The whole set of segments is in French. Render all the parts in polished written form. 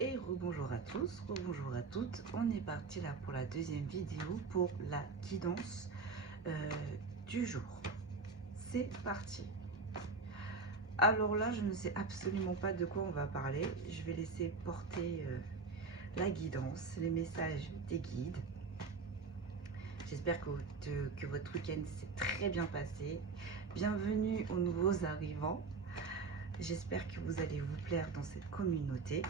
Et rebonjour à tous, rebonjour à toutes. On est parti là pour la deuxième vidéo pour la guidance du jour. C'est parti. Alors là, je ne sais absolument pas de quoi on va parler. Je vais laisser porter la guidance, les messages des guides. J'espère que votre week-end s'est très bien passé. Bienvenue aux nouveaux arrivants. J'espère que vous allez vous plaire dans cette communauté.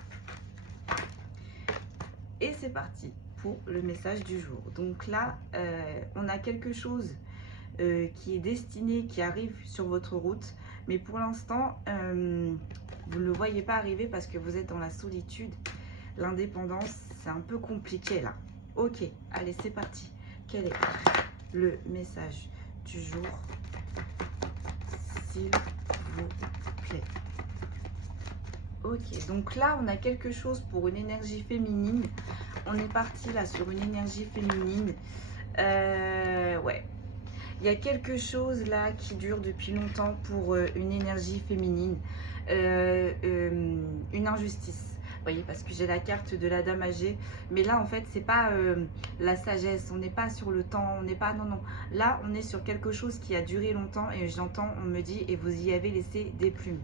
Et c'est parti pour le message du jour. Donc là, on a quelque chose qui est destiné, qui arrive sur votre route. Mais pour l'instant, vous ne le voyez pas arriver parce que vous êtes dans la solitude. L'indépendance, c'est un peu compliqué là. Ok, allez, c'est parti. Quel est le message du jour, s'il vous plaît? Ok, donc là, on a quelque chose pour une énergie féminine. On est parti là sur une énergie féminine. Ouais. Il y a quelque chose là qui dure depuis longtemps pour une énergie féminine. Une injustice. Vous voyez, parce que j'ai la carte de la dame âgée. Mais là, en fait, c'est pas la sagesse. On n'est pas sur le temps. On n'est pas... Non, non. Là, on est sur quelque chose qui a duré longtemps. Et j'entends, on me dit, et vous y avez laissé des plumes.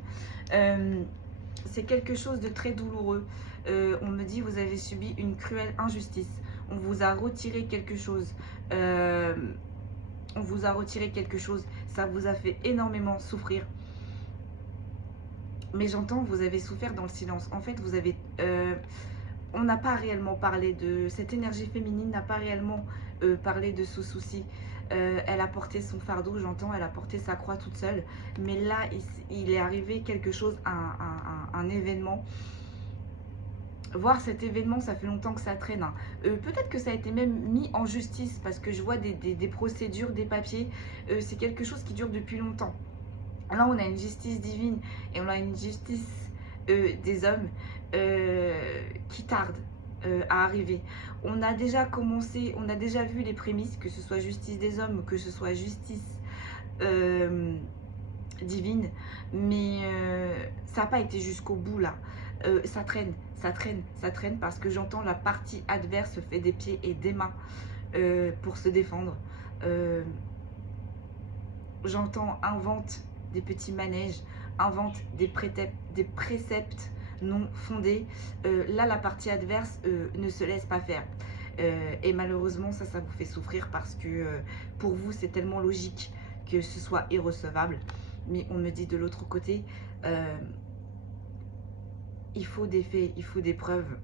C'est quelque chose de très douloureux. On me dit, vous avez subi une cruelle injustice. On vous a retiré quelque chose. On vous a retiré quelque chose. Ça vous a fait énormément souffrir. Mais j'entends, vous avez souffert dans le silence. En fait, vous avez... on n'a pas réellement parlé de... Cette énergie féminine n'a pas réellement parlé de ce souci. Elle a porté son fardeau, j'entends, elle a porté sa croix toute seule. Mais là, il est arrivé quelque chose, un événement. Voir cet événement, ça fait longtemps que ça traîne. Hein. Peut-être que ça a été même mis en justice parce que je vois des procédures, des papiers. C'est quelque chose qui dure depuis longtemps. Là, on a une justice divine et on a une justice des hommes qui tarde à arriver. On a déjà commencé, on a déjà vu les prémices, que ce soit justice des hommes ou que ce soit justice divine, mais ça n'a pas été jusqu'au bout là. Ça traîne, ça traîne, ça traîne parce que j'entends la partie adverse fait des pieds et des mains pour se défendre. J'entends invente des petits manèges, invente des préceptes non fondés. Là, la partie adverse ne se laisse pas faire. Et malheureusement, ça vous fait souffrir parce que pour vous, c'est tellement logique que ce soit irrecevable. Mais on me dit de l'autre côté, il faut des faits, il faut des preuves.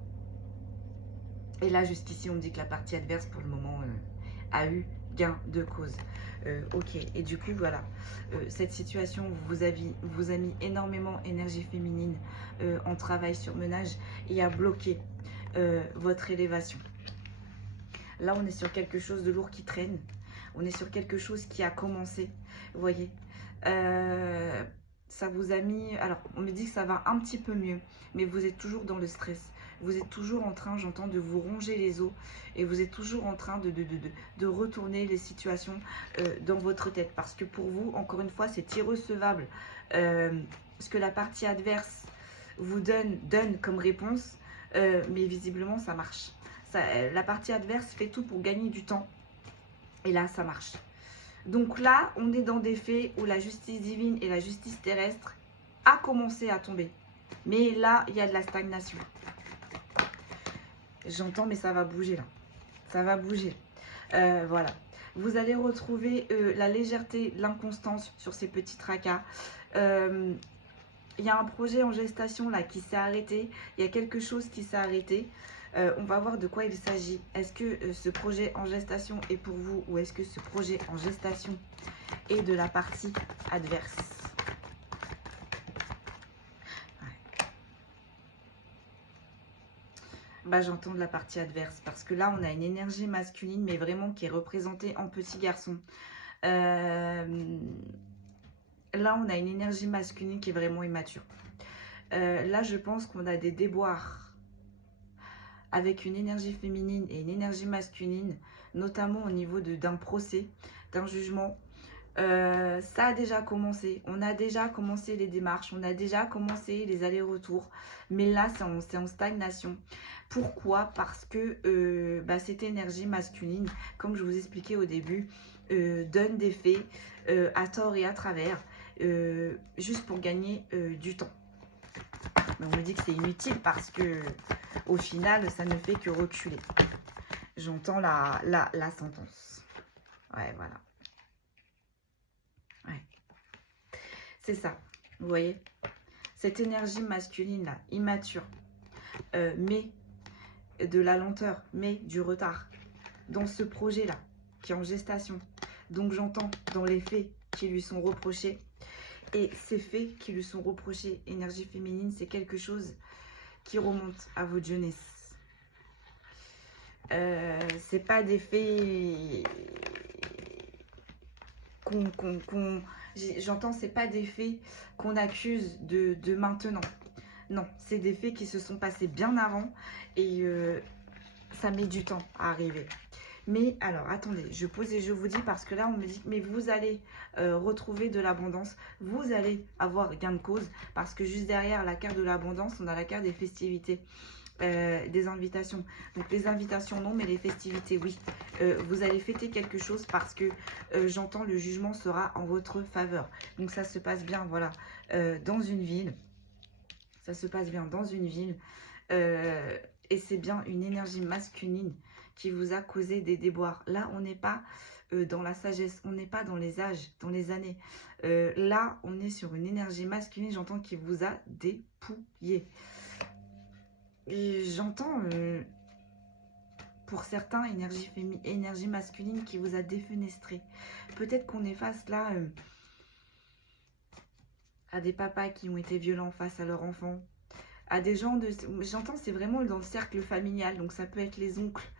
Et là, jusqu'ici, on me dit que la partie adverse, pour le moment, a eu gain de cause. Ok, et du coup, voilà, cette situation vous a mis énormément énergie féminine en travail sur ménage et a bloqué votre élévation. Là, on est sur quelque chose de lourd qui traîne. On est sur quelque chose qui a commencé, vous voyez. Ça vous a mis... Alors, on me dit que ça va un petit peu mieux, mais vous êtes toujours dans le stress. Vous êtes toujours en train, j'entends, de vous ronger les os. Et vous êtes toujours en train de retourner les situations dans votre tête. Parce que pour vous, encore une fois, c'est irrecevable. Ce que la partie adverse vous donne comme réponse. Mais visiblement, ça marche. La partie adverse fait tout pour gagner du temps. Et là, ça marche. Donc là, on est dans des faits où la justice divine et la justice terrestre a commencé à tomber. Mais là, il y a de la stagnation. J'entends, mais ça va bouger là. Ça va bouger. Voilà. Vous allez retrouver la légèreté, l'inconstance sur ces petits tracas. Il y a un projet en gestation là qui s'est arrêté. Il y a quelque chose qui s'est arrêté. On va voir de quoi il s'agit. Est-ce que ce projet en gestation est pour vous ou est-ce que ce projet en gestation est de la partie adverse? Ouais. Bah, j'entends de la partie adverse parce que là, on a une énergie masculine mais vraiment qui est représentée en petit garçon. Là, on a une énergie masculine qui est vraiment immature. Là, je pense qu'on a des déboires avec une énergie féminine et une énergie masculine, notamment au niveau d'un procès, d'un jugement. Ça a déjà commencé. On a déjà commencé les démarches. On a déjà commencé les allers-retours. Mais là, c'est en stagnation. Pourquoi? Parce que cette énergie masculine, comme je vous expliquais au début, donne des faits à tort et à travers, juste pour gagner du temps. Mais on me dit que c'est inutile parce que au final, ça ne fait que reculer. J'entends la sentence. Ouais, voilà. Ouais. C'est ça, vous voyez. Cette énergie masculine-là, immature, mais de la lenteur, mais du retard dans ce projet-là, qui est en gestation. Donc j'entends dans les faits qui lui sont reprochés. Et ces faits qui lui sont reprochés, énergie féminine, c'est quelque chose qui remonte à votre jeunesse. C'est pas des faits j'entends, c'est pas des faits qu'on accuse de maintenant. Non, c'est des faits qui se sont passés bien avant et ça met du temps à arriver. Mais alors, attendez, je pose et je vous dis parce que là, on me dit, mais vous allez retrouver de l'abondance, vous allez avoir gain de cause parce que juste derrière la carte de l'abondance, on a la carte des festivités. Des invitations. Donc les invitations non, mais les festivités oui. Vous allez fêter quelque chose parce que j'entends le jugement sera en votre faveur. Donc ça se passe bien, voilà, dans une ville. Ça se passe bien dans une ville. Et c'est bien une énergie masculine qui vous a causé des déboires. Là, on n'est pas dans la sagesse, on n'est pas dans les âges, dans les années. Là, on est sur une énergie masculine, j'entends, qui vous a dépouillé. Et j'entends, pour certains, énergie masculine qui vous a défenestré. Peut-être qu'on est face là à des papas qui ont été violents face à leurs enfants. À des gens de... J'entends, c'est vraiment dans le cercle familial. Donc ça peut être les oncles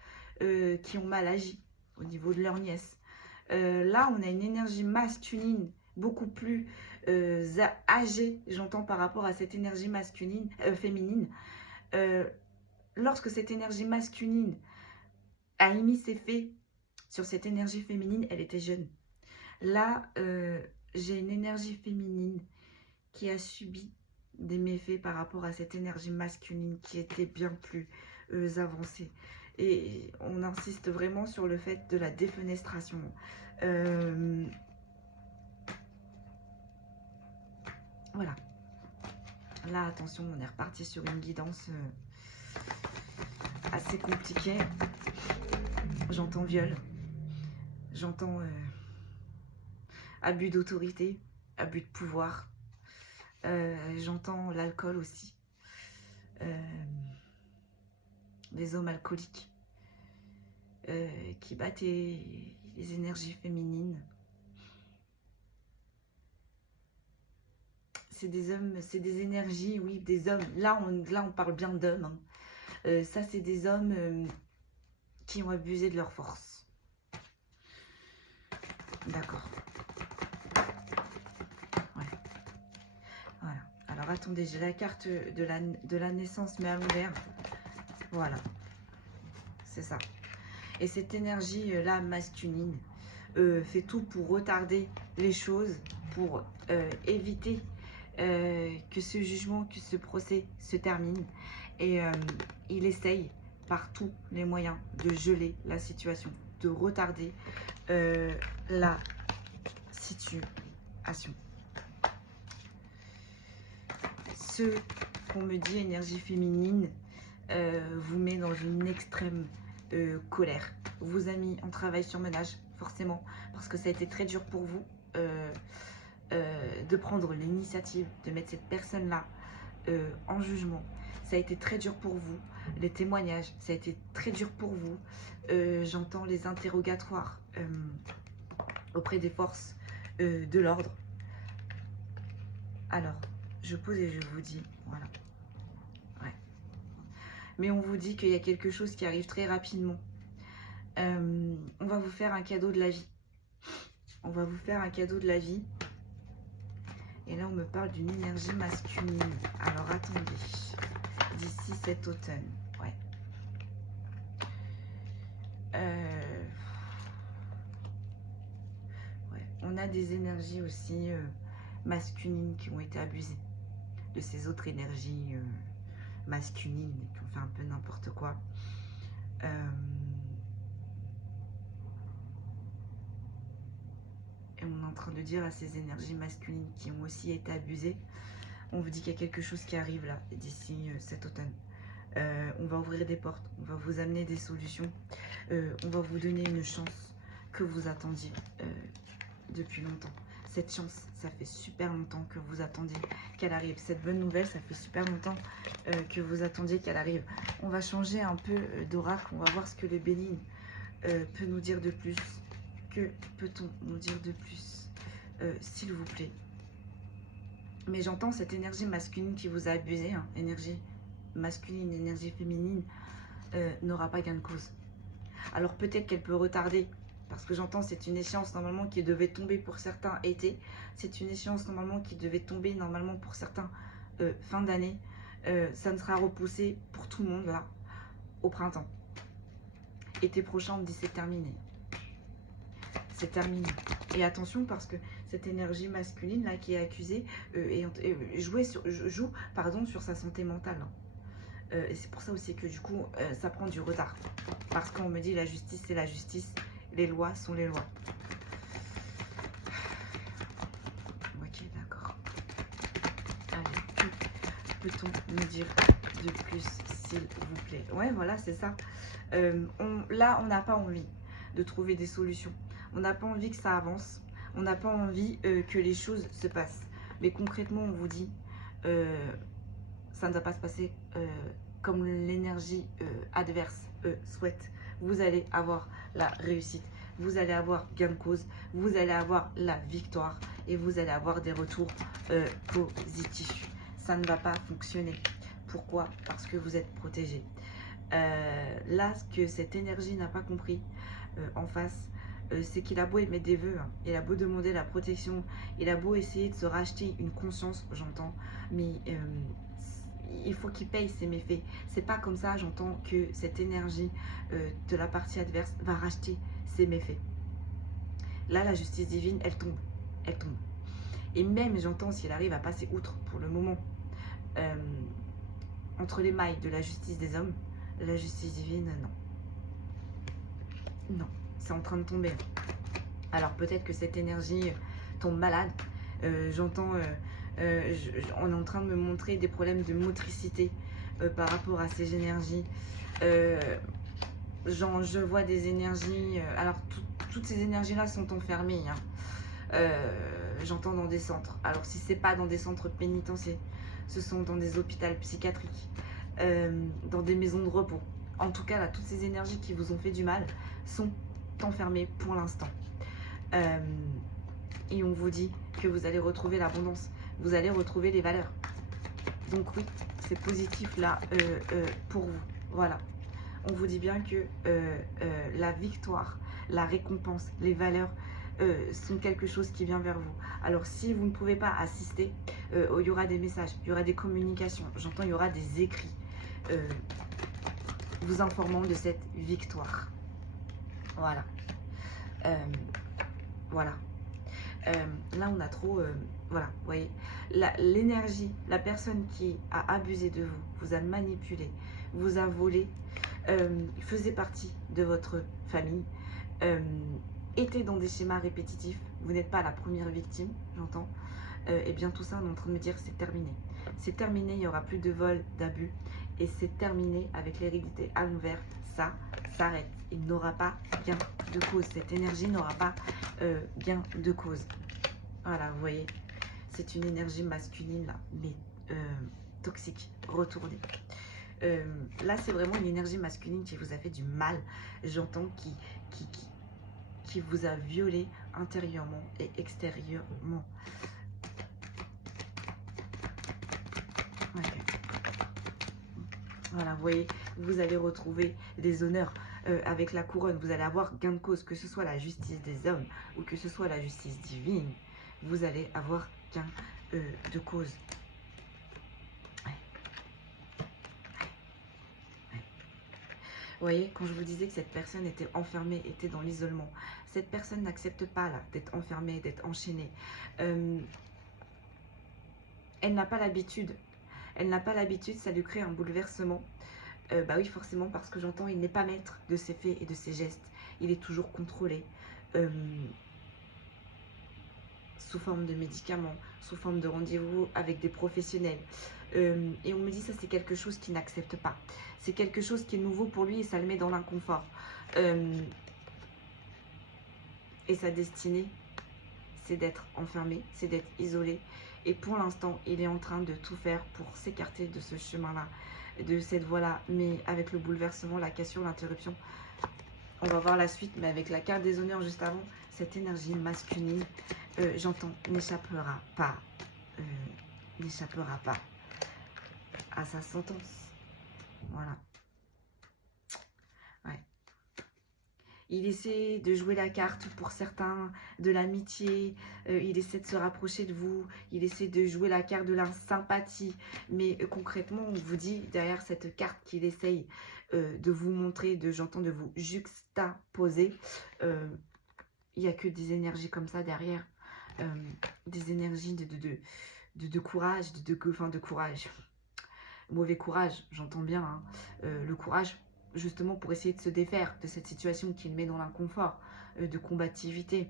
qui ont mal agi au niveau de leur nièce. Là, on a une énergie masculine beaucoup plus âgée, j'entends, par rapport à cette énergie masculine, féminine. Lorsque cette énergie masculine a émis ses faits sur cette énergie féminine, elle était jeune. Là, j'ai une énergie féminine qui a subi des méfaits par rapport à cette énergie masculine qui était bien plus avancée. Et on insiste vraiment sur le fait de la défenestration. Voilà. Là, attention, on est reparti sur une guidance assez compliquée. J'entends viol. J'entends abus d'autorité, abus de pouvoir. J'entends l'alcool aussi. Des hommes alcooliques qui battent les énergies féminines. C'est des hommes, c'est des énergies, oui, des hommes. Là, on parle bien d'hommes. Hein. Ça, c'est des hommes qui ont abusé de leur force. D'accord. Ouais. Voilà. Alors, attendez, j'ai la carte de la naissance, mais à l'envers. Voilà. C'est ça. Et cette énergie-là, masculine, fait tout pour retarder les choses, pour éviter que ce jugement, que ce procès se termine. Et il essaye par tous les moyens de geler la situation, de retarder la situation. Ce qu'on me dit, énergie féminine, vous met dans une extrême colère. Vous a mis en travail sur ménage, forcément, parce que ça a été très dur pour vous de prendre l'initiative de mettre cette personne-là en jugement. Ça a été très dur pour vous. Les témoignages, ça a été très dur pour vous. J'entends les interrogatoires auprès des forces de l'ordre. Alors, je pose et je vous dis, voilà. Ouais. Mais on vous dit qu'il y a quelque chose qui arrive très rapidement. On va vous faire un cadeau de la vie. On va vous faire un cadeau de la vie. Et là, on me parle d'une énergie masculine. Alors, attendez. D'ici cet automne. Ouais. Ouais. On a des énergies aussi masculines qui ont été abusées de ces autres énergies masculines qui ont fait un peu n'importe quoi. Et on est en train de dire à ces énergies masculines qui ont aussi été abusées, on vous dit qu'il y a quelque chose qui arrive là, d'ici cet automne. On va ouvrir des portes, on va vous amener des solutions, on va vous donner une chance que vous attendiez depuis longtemps. Cette chance, ça fait super longtemps que vous attendiez qu'elle arrive. Cette bonne nouvelle, ça fait super longtemps que vous attendiez qu'elle arrive. On va changer un peu d'oracle, on va voir ce que le Béline peut nous dire de plus. Que peut-on nous dire de plus, s'il vous plaît? Mais j'entends cette énergie masculine qui vous a abusé, hein, énergie masculine, énergie féminine, n'aura pas gain de cause. Alors peut-être qu'elle peut retarder, parce que j'entends c'est une échéance normalement qui devait tomber pour certains été, c'est une échéance normalement qui devait tomber normalement pour certains fin d'année, ça ne sera repoussé pour tout le monde là, au printemps. Été prochain on me dit c'est terminé. C'est terminé. Et attention parce que cette énergie masculine là qui est accusée joue sur sa santé mentale. Et c'est pour ça aussi que du coup ça prend du retard. Parce qu'on me dit la justice c'est la justice, les lois sont les lois. Ok, d'accord. Allez, que peut-on nous dire de plus s'il vous plaît? Ouais, voilà, c'est ça. Là, on n'a pas envie de trouver des solutions. On n'a pas envie que ça avance. On n'a pas envie que les choses se passent. Mais concrètement, on vous dit, ça ne va pas se passer comme l'énergie adverse souhaite. Vous allez avoir la réussite. Vous allez avoir gain de cause. Vous allez avoir la victoire. Et vous allez avoir des retours positifs. Ça ne va pas fonctionner. Pourquoi? Parce que vous êtes protégé. Là, ce que cette énergie n'a pas compris en face, c'est qu'il a beau émettre des vœux, hein, il a beau demander la protection, il a beau essayer de se racheter une conscience, j'entends, mais il faut qu'il paye ses méfaits. C'est pas comme ça, j'entends, que cette énergie de la partie adverse va racheter ses méfaits. Là, la justice divine, elle tombe, elle tombe. Et même, j'entends, s'il arrive à passer outre pour le moment, entre les mailles de la justice des hommes, la justice divine, non. Non. C'est en train de tomber. Alors peut-être que cette énergie tombe malade. J'entends, on est en train de me montrer des problèmes de motricité par rapport à ces énergies. Je vois des énergies. Alors toutes ces énergies-là sont enfermées. Hein. J'entends dans des centres. Alors si c'est pas dans des centres pénitentiaires, ce sont dans des hôpitaux psychiatriques, dans des maisons de repos. En tout cas, là, toutes ces énergies qui vous ont fait du mal sont enfermées pour l'instant. Et on vous dit que vous allez retrouver l'abondance, vous allez retrouver les valeurs. Donc oui, c'est positif là pour vous. Voilà. On vous dit bien que la victoire, la récompense, les valeurs sont quelque chose qui vient vers vous. Alors si vous ne pouvez pas assister, il y aura des messages, il y aura des communications. J'entends, il y aura des écrits vous informant de cette victoire. Voilà. Voilà. Là, on a trop... voilà, vous voyez. L'énergie, la personne qui a abusé de vous, vous a manipulé, vous a volé, faisait partie de votre famille, était dans des schémas répétitifs. Vous n'êtes pas la première victime, j'entends. Et bien tout ça, on est en train de me dire c'est terminé. C'est terminé, il n'y aura plus de vol, d'abus. Et c'est terminé avec l'hérédité à l'envers. Ça s'arrête. Il n'aura pas gain de cause. Cette énergie n'aura pas gain de cause. Voilà, vous voyez. C'est une énergie masculine, là, mais toxique, retournée. Là, c'est vraiment une énergie masculine qui vous a fait du mal. J'entends qui vous a violé intérieurement et extérieurement. Okay. Voilà, vous voyez, vous allez retrouver des honneurs avec la couronne. Vous allez avoir gain de cause, que ce soit la justice des hommes ou que ce soit la justice divine. Vous allez avoir gain de cause. Vous voyez, quand je vous disais que cette personne était enfermée, était dans l'isolement, cette personne n'accepte pas là d'être enfermée, d'être enchaînée. Elle n'a pas l'habitude. Elle n'a pas l'habitude, ça lui crée un bouleversement. Bah oui, forcément, parce que j'entends, il n'est pas maître de ses faits et de ses gestes. Il est toujours contrôlé. Sous forme de médicaments, sous forme de rendez-vous avec des professionnels. Et on me dit ça, c'est quelque chose qu'il n'accepte pas. C'est quelque chose qui est nouveau pour lui et ça le met dans l'inconfort. Et sa destinée, c'est d'être enfermé, c'est d'être isolé. Et pour l'instant, il est en train de tout faire pour s'écarter de ce chemin-là, de cette voie-là. Mais avec le bouleversement, la cassure, l'interruption, on va voir la suite. Mais avec la carte des honneurs juste avant, cette énergie masculine, j'entends, n'échappera pas à sa sentence. Voilà. Ouais. Il essaie de jouer la carte pour certains de l'amitié, il essaie de se rapprocher de vous, il essaie de jouer la carte de la sympathie. Mais concrètement, on vous dit derrière cette carte qu'il essaye de vous montrer, j'entends de vous juxtaposer, il n'y a que des énergies comme ça derrière, des énergies de courage, de courage. Mauvais courage, j'entends bien, hein. Le courage, justement, pour essayer de se défaire de cette situation qui le met dans l'inconfort, de combativité,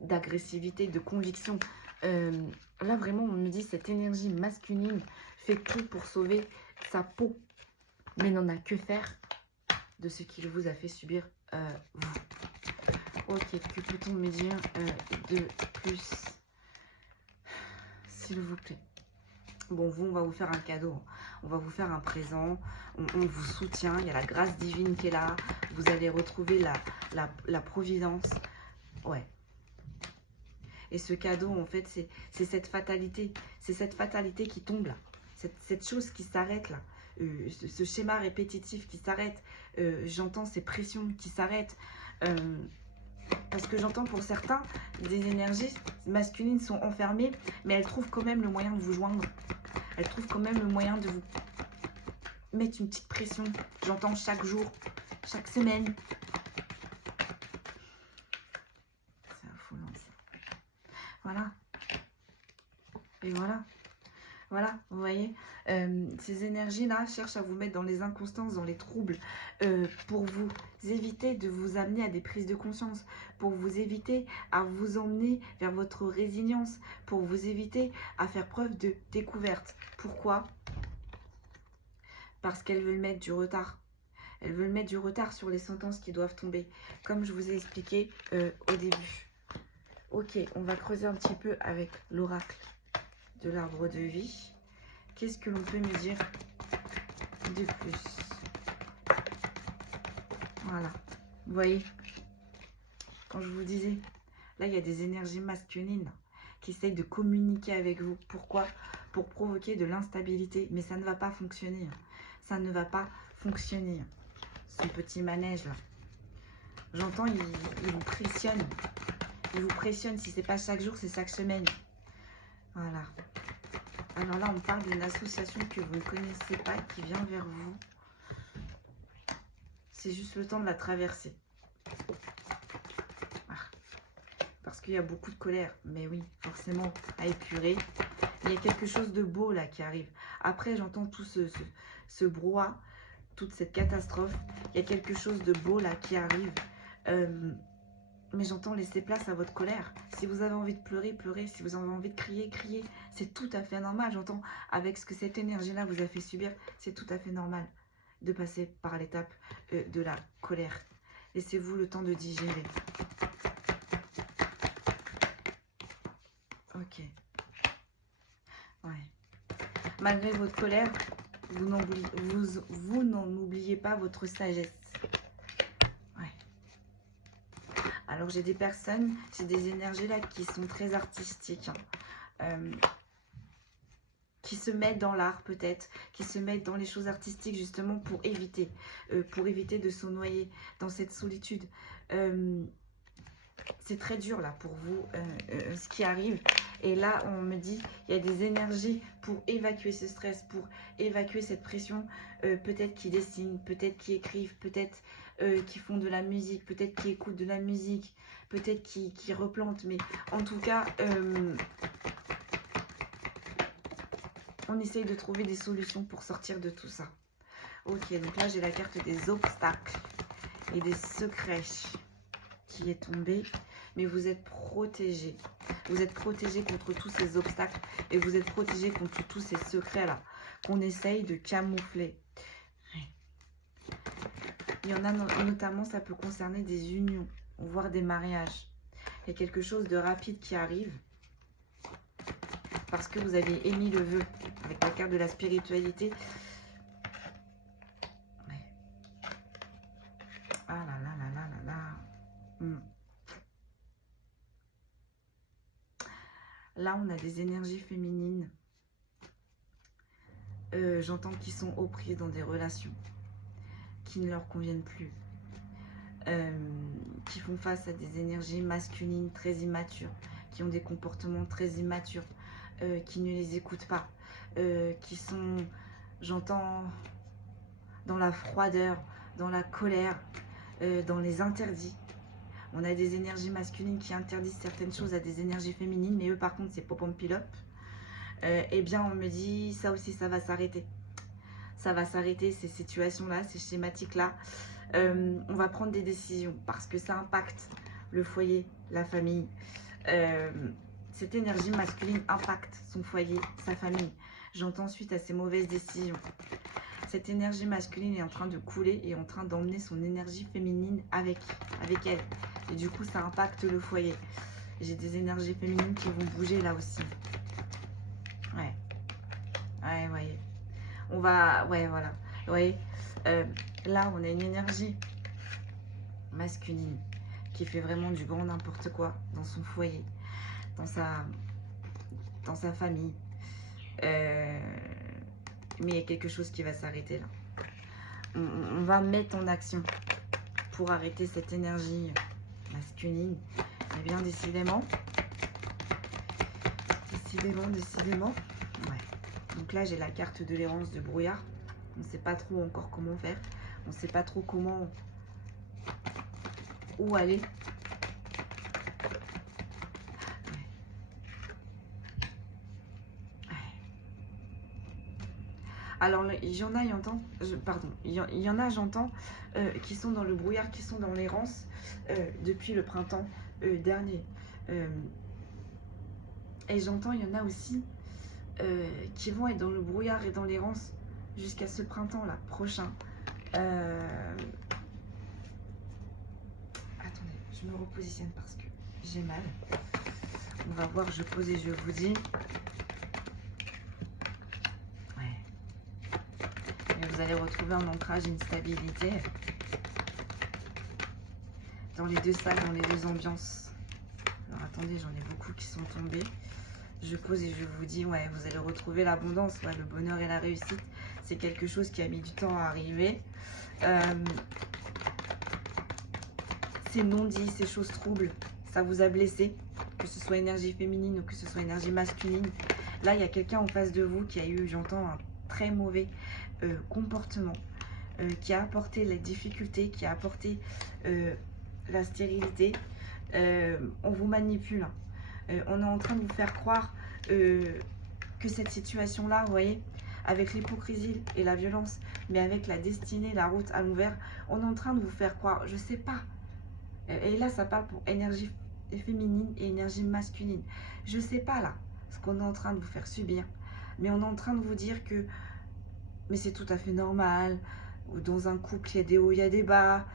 d'agressivité, de conviction. Là, vraiment, on me dit cette énergie masculine fait tout pour sauver sa peau, mais n'en a que faire de ce qu'il vous a fait subir, vous. Ok, que peut-on me dire de plus, s'il vous plaît? Bon, vous, on va vous faire un cadeau, on va vous faire un présent, on vous soutient, il y a la grâce divine qui est là, vous allez retrouver la providence, ouais. Et ce cadeau, en fait, c'est cette fatalité qui tombe là, cette chose qui s'arrête là, ce schéma répétitif qui s'arrête, j'entends ces pressions qui s'arrêtent, parce que j'entends pour certains, des énergies masculines sont enfermées, mais elles trouvent quand même le moyen de vous joindre. Elles trouvent quand même le moyen de vous mettre une petite pression. J'entends chaque jour, chaque semaine. C'est affolant ça. Voilà. Et voilà. Voilà, vous voyez, ces énergies-là cherchent à vous mettre dans les inconstances, dans les troubles, pour vous éviter de vous amener à des prises de conscience, pour vous éviter à vous emmener vers votre résilience, pour vous éviter à faire preuve de découverte. Pourquoi? Parce qu'elles veulent mettre du retard. Elles veulent mettre du retard sur les sentences qui doivent tomber, comme je vous ai expliqué au début. Ok, on va creuser un petit peu avec l'oracle de l'arbre de vie. Qu'est-ce que l'on peut me dire de plus? Voilà. Vous voyez, quand je vous disais, là, il y a des énergies masculines qui essayent de communiquer avec vous. Pourquoi? Pour provoquer de l'instabilité. Mais ça ne va pas fonctionner. Ça ne va pas fonctionner. Ce petit manège, là. J'entends, il vous pressionne. Il vous pressionne. Si ce n'est pas chaque jour, c'est chaque semaine. Voilà. Alors là, on parle d'une association que vous ne connaissez pas, qui vient vers vous. C'est juste le temps de la traverser. Ah. Parce qu'il y a beaucoup de colère. Mais oui, forcément, à épurer. Il y a quelque chose de beau là qui arrive. Après, j'entends tout ce brouhaha, toute cette catastrophe. Il y a quelque chose de beau là qui arrive. Mais j'entends laisser place à votre colère. Si vous avez envie de pleurer, pleurez. Si vous avez envie de crier, criez. C'est tout à fait normal. J'entends avec ce que cette énergie-là vous a fait subir, c'est tout à fait normal de passer par l'étape de la colère. Laissez-vous le temps de digérer. Ok. Ouais. Malgré votre colère, vous n'en oubliez pas votre sagesse. Alors, j'ai des personnes, j'ai des énergies là qui sont très artistiques, hein, qui se mettent dans l'art peut-être, qui se mettent dans les choses artistiques justement pour éviter de se noyer dans cette solitude. c'est très dur là pour vous, ce qui arrive. Et là, on me dit, il y a des énergies pour évacuer ce stress, pour évacuer cette pression. Peut-être qui dessinent, peut-être qui écrivent, peut-être qui font de la musique, peut-être qui écoutent de la musique, peut-être qui replantent. Mais en tout cas, on essaye de trouver des solutions pour sortir de tout ça. Ok, donc là, j'ai la carte des obstacles et des secrets qui est tombée. Mais vous êtes protégé. Vous êtes protégé contre tous ces obstacles et vous êtes protégé contre tous ces secrets-là qu'on essaye de camoufler. Il y en a notamment, ça peut concerner des unions, voire des mariages. Il y a quelque chose de rapide qui arrive parce que vous avez émis le vœu avec la carte de la spiritualité. Ah là là là là là là. Là, on a des énergies féminines. J'entends qu'ils sont aux prises dans des relations qui ne leur conviennent plus. Qui font face à des énergies masculines très immatures, qui ont des comportements très immatures, qui ne les écoutent pas, qui sont, j'entends, dans la froideur, dans la colère, dans les interdits. On a des énergies masculines qui interdisent certaines choses à des énergies féminines, mais eux par contre c'est pop-on-pilop. Eh bien on me dit, ça aussi ça va s'arrêter. Ça va s'arrêter ces situations-là, ces schématiques-là. On va prendre des décisions parce que ça impacte le foyer, la famille. Cette énergie masculine impacte son foyer, sa famille. J'entends suite à ces mauvaises décisions. Cette énergie masculine est en train de couler et en train d'emmener son énergie féminine avec elle. Et du coup, ça impacte le foyer. J'ai des énergies féminines qui vont bouger là aussi. Ouais. Ouais, voyez. On va... Ouais, voilà. Vous voyez, là, on a une énergie masculine qui fait vraiment du grand n'importe quoi dans son foyer, dans sa famille. Mais il y a quelque chose qui va s'arrêter là. On va mettre en action pour arrêter cette énergie masculine. Et bien décidément. Décidément. Ouais. Donc là j'ai la carte de l'errance de brouillard. On ne sait pas trop encore comment faire. On ne sait pas trop comment... Où aller. Alors, il y en a, j'entends, qui sont dans le brouillard, qui sont dans l'errance depuis le printemps dernier. Et j'entends, il y en a aussi qui vont être dans le brouillard et dans l'errance jusqu'à ce printemps-là, prochain. Attendez, je me repositionne parce que j'ai mal. On va voir, je pose et je vous dis. Vous allez retrouver un ancrage, une stabilité dans les deux salles, dans les deux ambiances. Alors attendez, j'en ai beaucoup qui sont tombés. Je pose et je vous dis, ouais, vous allez retrouver l'abondance, ouais, le bonheur et la réussite. C'est quelque chose qui a mis du temps à arriver. Ces non-dits, ces choses troubles, ça vous a blessé, que ce soit énergie féminine ou que ce soit énergie masculine. Là, il y a quelqu'un en face de vous qui a eu, j'entends, un très mauvais comportement, qui a apporté la difficulté, qui a apporté la stérilité. On vous manipule. On est en train de vous faire croire que cette situation-là, vous voyez, avec l'hypocrisie et la violence, mais avec la destinée, la route à l'ouvert, on est en train de vous faire croire, je sais pas. Et là, ça parle pour énergie féminine et énergie masculine. Je sais pas là ce qu'on est en train de vous faire subir, mais on est en train de vous dire que mais c'est tout à fait normal. Dans un couple, il y a des hauts, il y a des bas.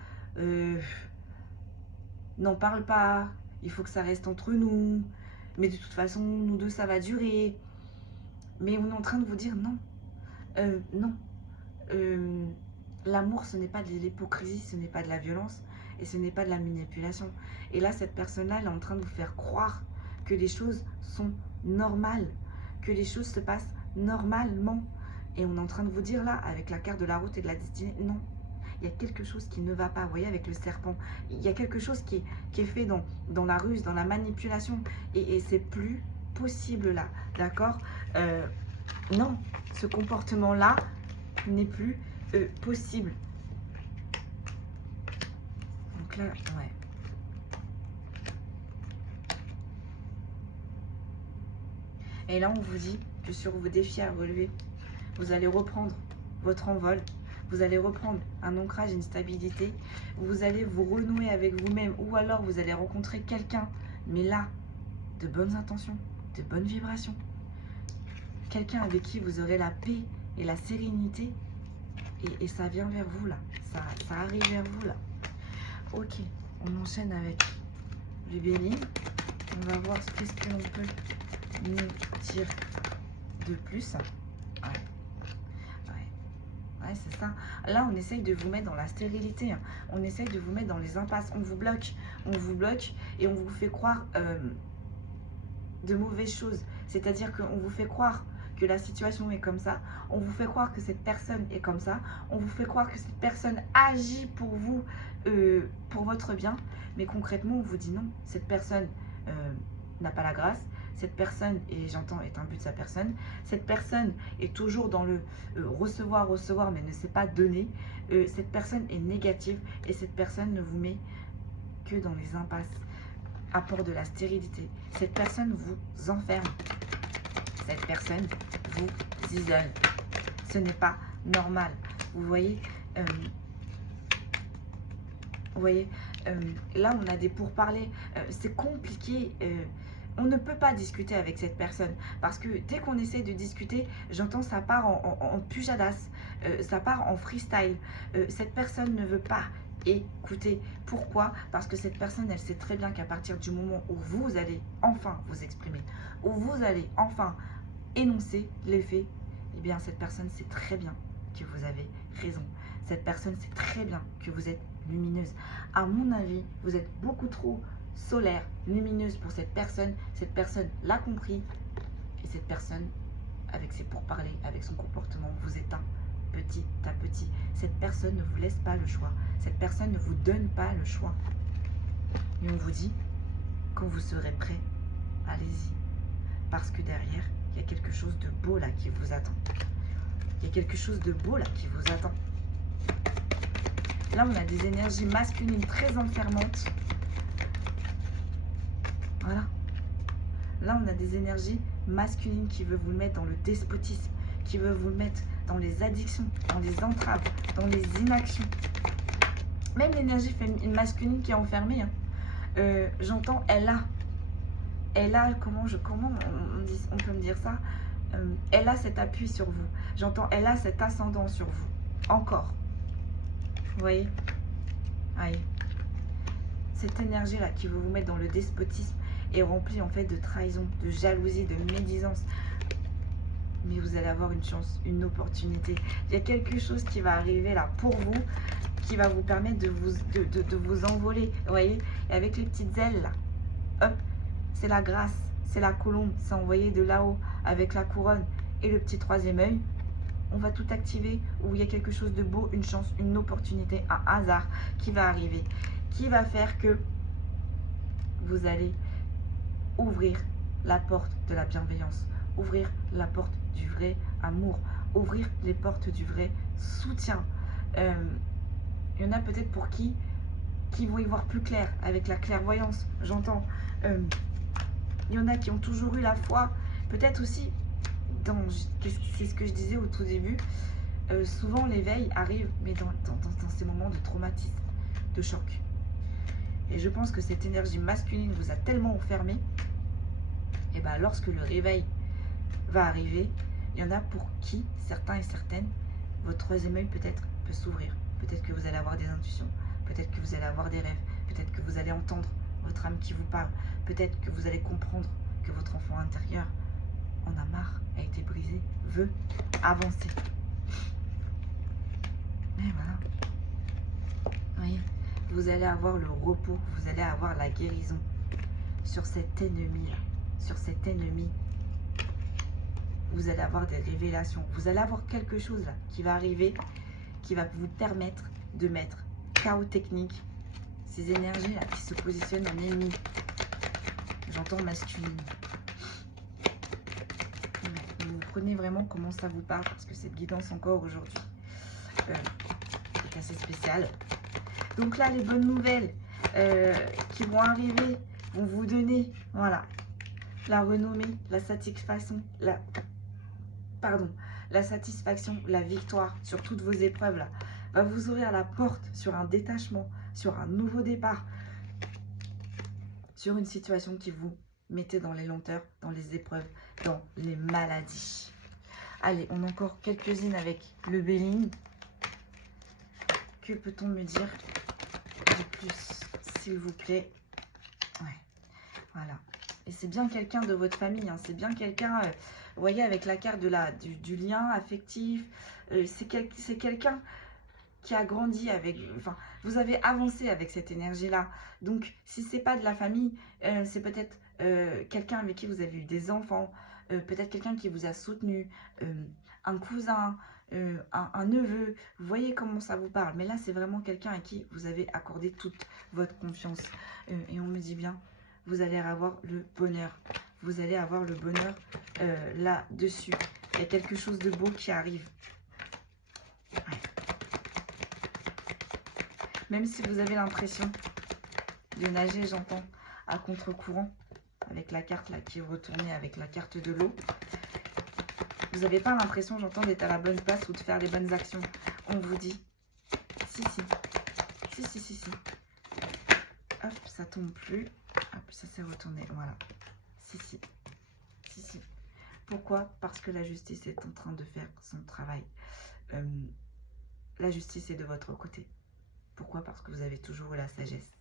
N'en parle pas. Il faut que ça reste entre nous. Mais de toute façon, nous deux, ça va durer. Mais on est en train de vous dire non. Non. L'amour, ce n'est pas de l'hypocrisie, ce n'est pas de la violence. Et ce n'est pas de la manipulation. Et là, cette personne-là, elle est en train de vous faire croire que les choses sont normales. Que les choses se passent normalement. Et on est en train de vous dire là, avec la carte de la route et de la destinée, non. il y a quelque chose qui ne va pas. Vous voyez, avec le serpent, il y a quelque chose qui est fait dans la ruse, dans la manipulation. Et c'est plus possible là, d'accord? Non, ce comportement-là n'est plus possible. Donc là, ouais. Et là, on vous dit que sur vos défis à relever, vous allez reprendre votre envol. Vous allez reprendre un ancrage, une stabilité. Vous allez vous renouer avec vous-même. Ou alors, vous allez rencontrer quelqu'un. Mais là, de bonnes intentions, de bonnes vibrations. Quelqu'un avec qui vous aurez la paix et la sérénité. Et ça vient vers vous, là. Ça arrive vers vous, là. Ok, on enchaîne avec le Bélier. On va voir qu'est-ce que l'on peut nous dire de plus. Ouais, c'est ça. Là, on essaye de vous mettre dans la stérilité. Hein. On essaye de vous mettre dans les impasses. On vous bloque et on vous fait croire de mauvaises choses. C'est-à-dire qu'on vous fait croire que la situation est comme ça. On vous fait croire que cette personne est comme ça. On vous fait croire que cette personne agit pour vous, pour votre bien. Mais concrètement, on vous dit non. Cette personne n'a pas la grâce. Cette personne, et j'entends, est imbu de sa personne. Cette personne est toujours dans le recevoir, mais ne sait pas donner. Cette personne est négative et cette personne ne vous met que dans les impasses. Apporte de la stérilité. Cette personne vous enferme. Cette personne vous isole. Ce n'est pas normal. Vous voyez, là, on a des pourparlers. C'est compliqué. On ne peut pas discuter avec cette personne parce que dès qu'on essaie de discuter, j'entends ça part en pujadas, ça part en freestyle. Cette personne ne veut pas écouter. Pourquoi? Parce que cette personne, elle sait très bien qu'à partir du moment où vous allez enfin vous exprimer, où vous allez enfin énoncer les faits, eh bien cette personne sait très bien que vous avez raison. Cette personne sait très bien que vous êtes lumineuse. À mon avis, vous êtes beaucoup trop solaire, lumineuse pour cette personne. Cette personne l'a compris et cette personne, avec ses pourparlers, avec son comportement, vous éteint petit à petit. Cette personne ne vous laisse pas le choix. Cette personne ne vous donne pas le choix. Et on vous dit, quand vous serez prêt, allez-y. Parce que derrière, il y a quelque chose de beau là qui vous attend. Il y a quelque chose de beau là qui vous attend. Là, on a des énergies masculines très enfermantes. Voilà. Là, on a des énergies masculines qui veulent vous mettre dans le despotisme, qui veulent vous mettre dans les addictions, dans les entraves, dans les inactions. Même l'énergie masculine qui est enfermée, hein. J'entends, elle a, comment on peut me dire ça, elle a cet appui sur vous. J'entends, elle a cet ascendant sur vous. Encore. Vous voyez? Voyez. Cette énergie-là qui veut vous mettre dans le despotisme est remplie en fait de trahison, de jalousie, de médisance. Mais vous allez avoir une chance, une opportunité. Il y a quelque chose qui va arriver là pour vous, qui va vous permettre de vous envoler. Vous voyez? Et avec les petites ailes là, hop, c'est la grâce, c'est la colombe, c'est envoyé de là-haut avec la couronne et le petit troisième œil. On va tout activer où il y a quelque chose de beau, une chance, une opportunité, un hasard qui va arriver, qui va faire que vous allez ouvrir la porte de la bienveillance, ouvrir la porte du vrai amour, ouvrir les portes du vrai soutien. Il y en a peut-être pour qui vont y voir plus clair avec la clairvoyance, j'entends. Il y en a qui ont toujours eu la foi, peut-être aussi, c'est ce que je disais au tout début, souvent l'éveil arrive, mais dans ces moments de traumatisme, de choc. Et je pense que cette énergie masculine vous a tellement enfermé, et bien lorsque le réveil va arriver, il y en a pour qui, certains et certaines, votre troisième œil peut-être peut s'ouvrir. Peut-être que vous allez avoir des intuitions, peut-être que vous allez avoir des rêves, peut-être que vous allez entendre votre âme qui vous parle, peut-être que vous allez comprendre que votre enfant intérieur en a marre, a été brisé, veut avancer. Et voilà. Oui, vous allez avoir le repos, vous allez avoir la guérison sur cet ennemi-là, sur cet ennemi. Vous allez avoir des révélations, vous allez avoir quelque chose là qui va arriver, qui va vous permettre de maître, chaos technique. Ces énergies-là qui se positionnent en ennemi. J'entends masculine. Vous prenez vraiment comment ça vous parle, parce que cette guidance encore aujourd'hui est assez spéciale. Donc là, les bonnes nouvelles qui vont arriver vont vous donner, voilà, la renommée, la satisfaction, la satisfaction, la victoire sur toutes vos épreuves là, va vous ouvrir la porte sur un détachement, sur un nouveau départ, sur une situation qui vous mettait dans les lenteurs, dans les épreuves, dans les maladies. Allez, on a encore quelques-unes avec le Béline. Que peut-on me dire de plus, s'il vous plaît? Ouais, voilà. Et c'est bien quelqu'un de votre famille, hein. C'est bien quelqu'un, vous voyez, avec la carte de du lien affectif. C'est quelqu'un qui a grandi avec, enfin, vous avez avancé avec cette énergie-là. Donc, si c'est pas de la famille, c'est peut-être quelqu'un avec qui vous avez eu des enfants, peut-être quelqu'un qui vous a soutenu, un cousin, un neveu. Vous voyez comment ça vous parle. Mais là, c'est vraiment quelqu'un à qui vous avez accordé toute votre confiance. Et on me dit bien, vous allez avoir le bonheur. Vous allez avoir le bonheur là-dessus. Il y a quelque chose de beau qui arrive. Ouais. Même si vous avez l'impression de nager, j'entends, à contre-courant, avec la carte là qui est retournée avec la carte de l'eau. Vous n'avez pas l'impression, j'entends, d'être à la bonne place ou de faire les bonnes actions. On vous dit, si. Hop, ça tombe plus. Hop, ça s'est retourné, voilà. Si. Pourquoi? Parce que la justice est en train de faire son travail. La justice est de votre côté. Pourquoi? Parce que vous avez toujours eu la sagesse.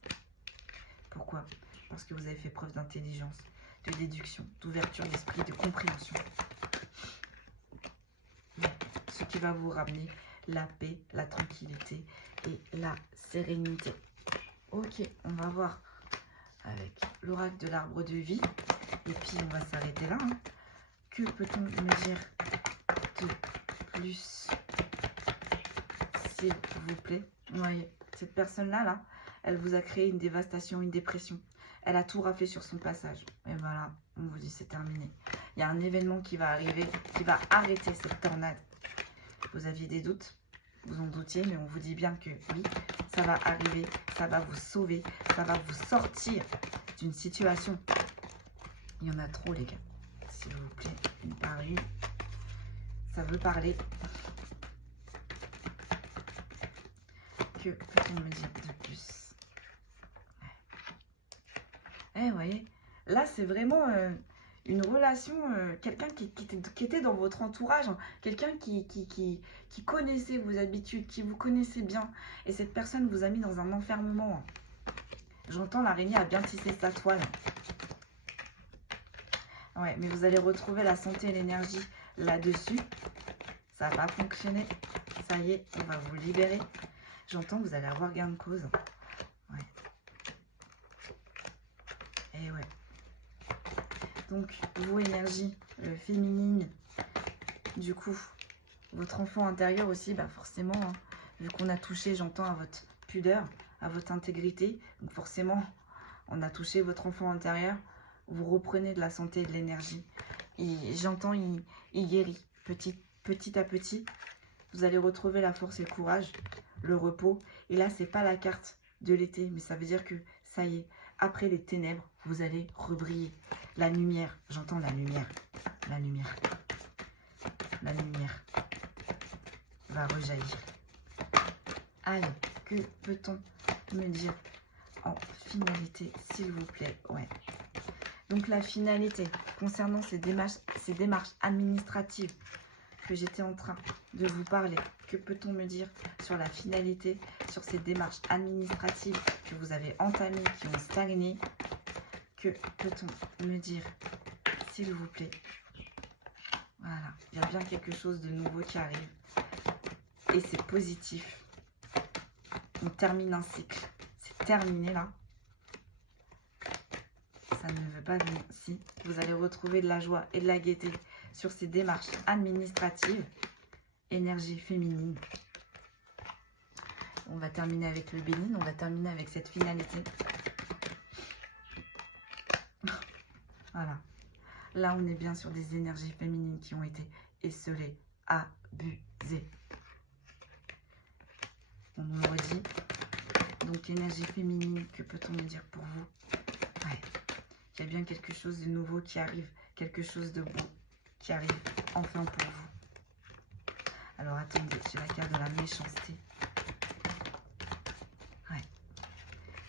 Pourquoi? Parce que vous avez fait preuve d'intelligence, de déduction, d'ouverture d'esprit, de compréhension. Ce qui va vous ramener la paix, la tranquillité et la sérénité. Ok, on va voir avec l'oracle de l'arbre de vie. Et puis on va s'arrêter là. Hein. Que peut-on me dire de plus, s'il vous plaît? Vous voyez, cette personne-là, elle vous a créé une dévastation, une dépression. Elle a tout raflé sur son passage. Et voilà, on vous dit c'est terminé. Il y a un événement qui va arriver, qui va arrêter cette tornade. Vous aviez des doutes, vous en doutiez, mais on vous dit bien que oui, ça va arriver, ça va vous sauver, ça va vous sortir d'une situation. Il y en a trop, les gars. S'il vous plaît, une par une. Ça veut parler. Que peut-on me dire de plus? Vous voyez, là, c'est vraiment une relation, quelqu'un qui était dans votre entourage, hein, quelqu'un qui connaissait vos habitudes, qui vous connaissait bien. Et cette personne vous a mis dans un enfermement. Hein. J'entends l'araignée a bien tissé sa toile. Ouais, mais vous allez retrouver la santé et l'énergie là-dessus. Ça va fonctionner. Ça y est, on va vous libérer. J'entends que vous allez avoir gain de cause. Ouais. Et ouais. Donc, vos énergies féminines, du coup, votre enfant intérieur aussi, bah forcément, hein, vu qu'on a touché, j'entends, à votre pudeur, à votre intégrité, donc forcément, on a touché votre enfant intérieur, vous reprenez de la santé et de l'énergie. J'entends, il guérit petit à petit. Vous allez retrouver la force et le courage, le repos. Et là, c'est pas la carte de l'été, mais ça veut dire que ça y est, après les ténèbres, vous allez rebriller. La lumière, j'entends la lumière. La lumière va rejaillir. Allez, que peut-on me dire en finalité, s'il vous plaît? Ouais. Donc la finalité, concernant ces démarches administratives que j'étais en train de vous parler, que peut-on me dire sur la finalité, sur ces démarches administratives que vous avez entamées, qui ont stagné? Que peut-on me dire, s'il vous plaît? Voilà, il y a bien quelque chose de nouveau qui arrive. Et c'est positif. On termine un cycle. C'est terminé là. Ça ne veut pas venir. Si, vous allez retrouver de la joie et de la gaieté sur ces démarches administratives. Énergie féminine. On va terminer avec le Bénin, on va terminer avec cette finalité. Voilà. Là, on est bien sur des énergies féminines qui ont été esselées, abusées. On nous le redit. Donc, énergie féminine, que peut-on me dire pour vous? Ouais. Il y a bien quelque chose de nouveau qui arrive, quelque chose de beau qui arrive enfin pour vous. Alors, attendez, j'ai la carte de la méchanceté. Ouais.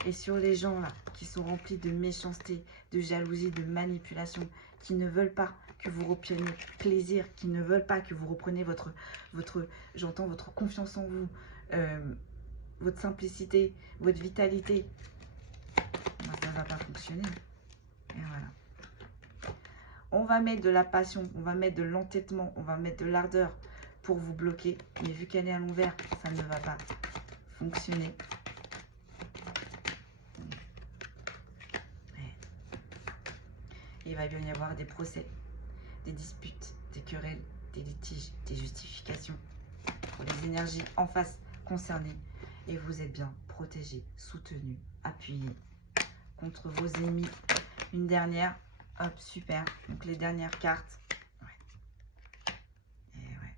Et sur les gens là, qui sont remplis de méchanceté, de jalousie, de manipulation, qui ne veulent pas que vous repreniez plaisir, qui ne veulent pas que vous repreniez j'entends votre confiance en vous, votre simplicité, votre vitalité, ben, ça ne va pas fonctionner. Et voilà. On va mettre de la passion, on va mettre de l'entêtement, on va mettre de l'ardeur pour vous bloquer. Mais vu qu'elle est à l'envers, ça ne va pas fonctionner. Il va bien y avoir des procès, des disputes, des querelles, des litiges, des justifications pour les énergies en face concernées. Et vous êtes bien protégé, soutenu, appuyé contre vos ennemis. Une dernière, hop, super. Donc les dernières cartes. Ouais. Et ouais.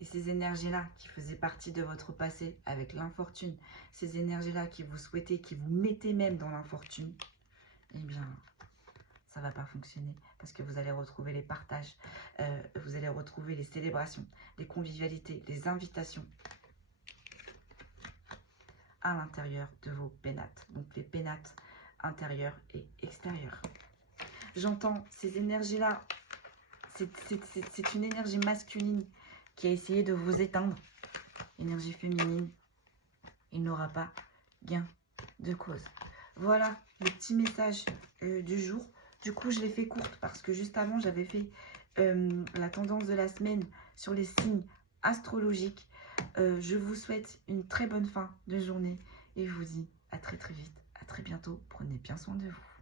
Et ces énergies-là qui faisaient partie de votre passé avec l'infortune, ces énergies-là qui vous souhaitez, qui vous mettez même dans l'infortune, eh bien, ça ne va pas fonctionner parce que vous allez retrouver les partages, vous allez retrouver les célébrations, les convivialités, les invitations à l'intérieur de vos pénates. Donc, les pénates intérieurs et extérieurs. J'entends ces énergies-là, c'est une énergie masculine qui a essayé de vous éteindre. Énergie féminine, il n'aura pas gain de cause. Voilà le petit message du jour. Du coup, je l'ai fait courte parce que juste avant, j'avais fait la tendance de la semaine sur les signes astrologiques. Je vous souhaite une très bonne fin de journée et je vous dis à très très vite, à très bientôt. Prenez bien soin de vous.